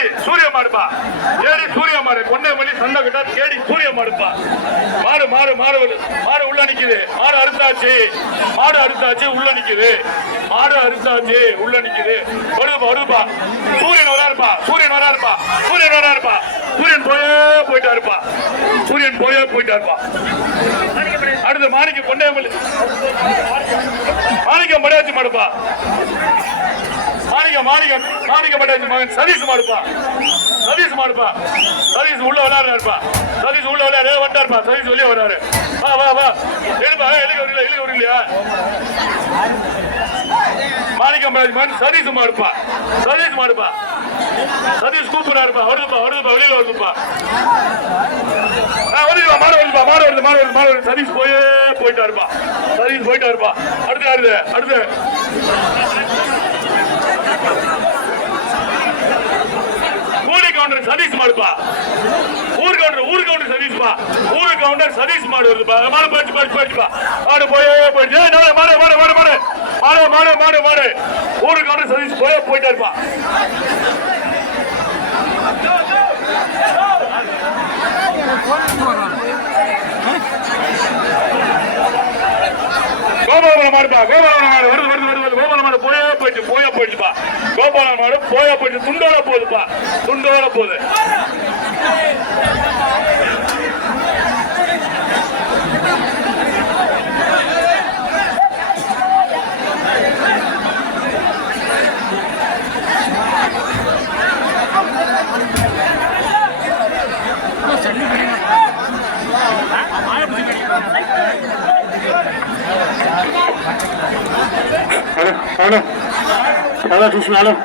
மாடு சூரிய மாடுப்பா கேடி சூரிய மாடு கொண்டை மணி சண்டை கிட்ட தேடி சூரிய மாடுப்பா மாடு மாடு மாடு மாடு உள்ள நிக்குது. மாடு அறுத்தாச்சு. மாடு அறுத்தாச்சு உள்ள நிக்குது. மாடு அறுத்தாச்சு உள்ள நிக்குது. வருதுப்பா வருதுப்பா சூரியன் வராருப்பா. சூரியன் வரா இருப்பா சூரியன் வரா இருப்பா சூரியன் போயே போயிட்டாருப்பா. சூரியன் போயே போயிட்டாருப்பா. அடுத்து மாணிக்க கொண்டையம்பள்ளி மாணிக்கம் படையாச்சு மாடுப்பா. மாணிக்கம் மாணிக்க மாணிக்கம் படையாச்சு மகன் சதீஷ் மாடுப்பா சதீஷ் மாடுப்பா சதீஷ் உள்ள விளையாடுறாருப்பா. சதீஷ் உள்ள விளையாடு வந்தாருப்பா சதீஷ் வெளியே வராரு வா வா வா. எழுப்பா எழுக வரல எழுக வர இல்லையா மாணிக்கம் படையாச்சு மகன் சதீஷ் மாடுப்பா சதீஷ் மாடுப்பா சதீஷ் கூப்பிடுறாருப்பா. வருதுப்பா வருதுப்பா வெளியில வருதுப்பா. ஆ, வருதுப்பா மாடு வருதுப்பா மாடு வருது மாடு வருது மாடு வருது. சதீஷ் போயே போயிட்டாருப்பா. சதீஷ் போயிட்டாருப்பா. அடுத்து அடுத்து அடுத்து. கவுண்டர் சதீஷ் மாடுப்பா ஊர் கவுண்டர் ஊர் கவுண்டர் சதீஷ்பா ஊர் கவுண்டர் சதீஷ் மாடு வருதுப்பா மாடு போயிடுச்சு போயிடுச்சு போயிடுச்சுப்பா மாடு போய் போயிடுச்சு. மாடு மாடு மாடு மாடு மாடு. மாடு மாடு மாடு மாடு. ஊர் கவுண்டர் சதீஷ் போயே போயிட்டாருப்பா கோபாலபுரம் மாடுப்பா கோபாலபுரம் மாடு வருது வருது வருது வருது. கோபால போயிடுச்சு போயே போயிடுச்சுப்பா கோபால மாடு போயே போயிடுச்சு துண்டோட போகுதுப்பா. துண்டோட போகுது. 来了主持人来了。